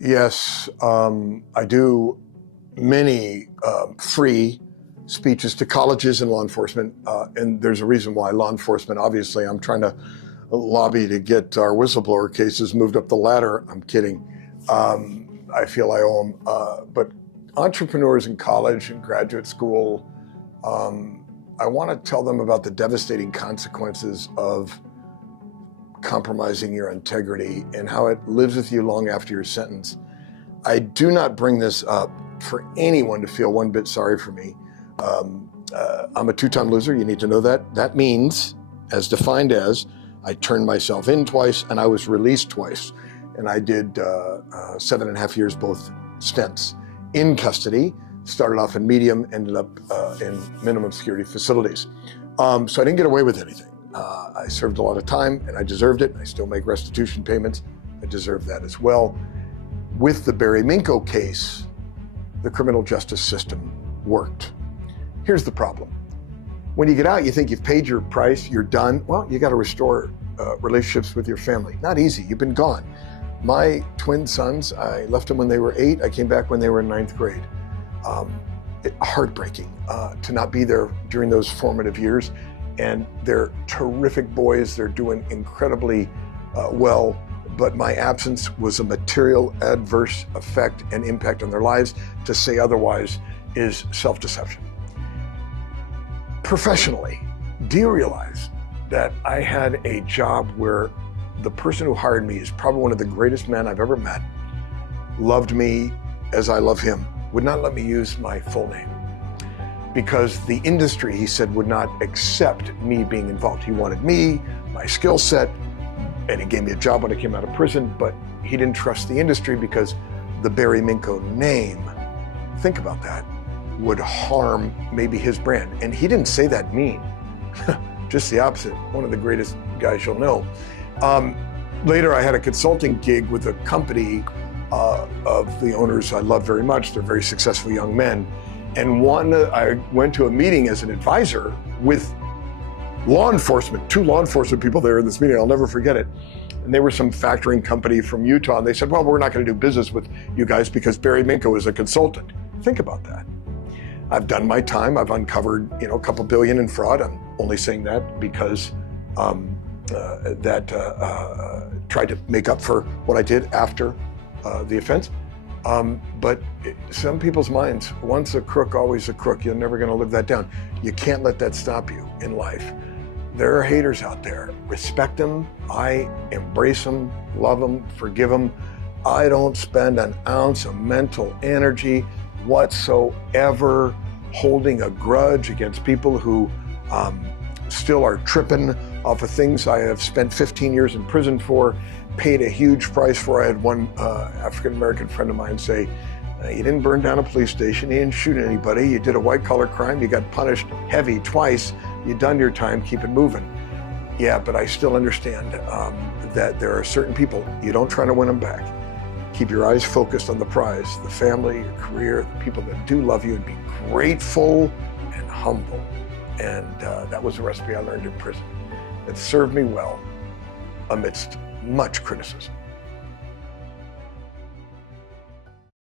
Yes, I do many free speeches to colleges and law enforcement, and there's a reason why. Law enforcement, obviously, I'm trying to lobby to get our whistleblower cases moved up the ladder. I'm kidding. I feel I owe them. But entrepreneurs in college and graduate school, I want to tell them about the devastating consequences of compromising your integrity and how it lives with you long after your sentence. I do not bring this up for anyone to feel one bit sorry for me. I'm a two-time loser. You need to know that. That means, as defined as, I turned myself in twice and I was released twice. And I did 7.5 years, both stints in custody. Started off in medium, ended up in minimum security facilities. So I didn't get away with anything. I served a lot of time and I deserved it. I still make restitution payments. I deserve that as well. With the Barry Minkow case, the criminal justice system worked. Here's the problem. When you get out, you think you've paid your price, you're done. Well, you got to restore relationships with your family. Not easy, you've been gone. My twin sons, I left them when they were 8. I came back when they were in 9th grade. Heartbreaking to not be there during those formative years. And they're terrific boys. They're doing incredibly well. But my absence was a material adverse effect and impact on their lives. To say otherwise is self-deception. Professionally, do you realize that I had a job where the person who hired me is probably one of the greatest men I've ever met, loved me as I love him, would not let me use my full name because the industry, he said, would not accept me being involved. He wanted me, my skill set, and he gave me a job when I came out of prison, but he didn't trust the industry because the Barry Minkow name, think about that, would harm maybe his brand. And he didn't say that mean, just the opposite. One of the greatest guys you'll know. Later, I had a consulting gig with a company of the owners I love very much. They're very successful young men. And I went to a meeting as an advisor with law enforcement, 2 law enforcement people there in this meeting. I'll never forget it. And they were some factoring company from Utah. And they said, well, we're not going to do business with you guys because Barry Minkow is a consultant. Think about that. I've done my time. I've uncovered, a couple billion in fraud. I'm only saying that because tried to make up for what I did after the offense. But some people's minds, once a crook, always a crook. You're never going to live that down. You can't let that stop you in life. There are haters out there. Respect them. I embrace them, love them, forgive them. I don't spend an ounce of mental energy whatsoever holding a grudge against people who still are tripping off of things I have spent 15 years in prison for, paid a huge price for. I had one African-American friend of mine say, you didn't burn down a police station, you didn't shoot anybody, you did a white-collar crime, you got punished heavy twice, you done your time, keep it moving. Yeah, but I still understand that there are certain people, you don't try to win them back. Keep your eyes focused on the prize, the family, your career, the people that do love you, and be grateful and humble. And that was a recipe I learned in prison. It served me well amidst much criticism.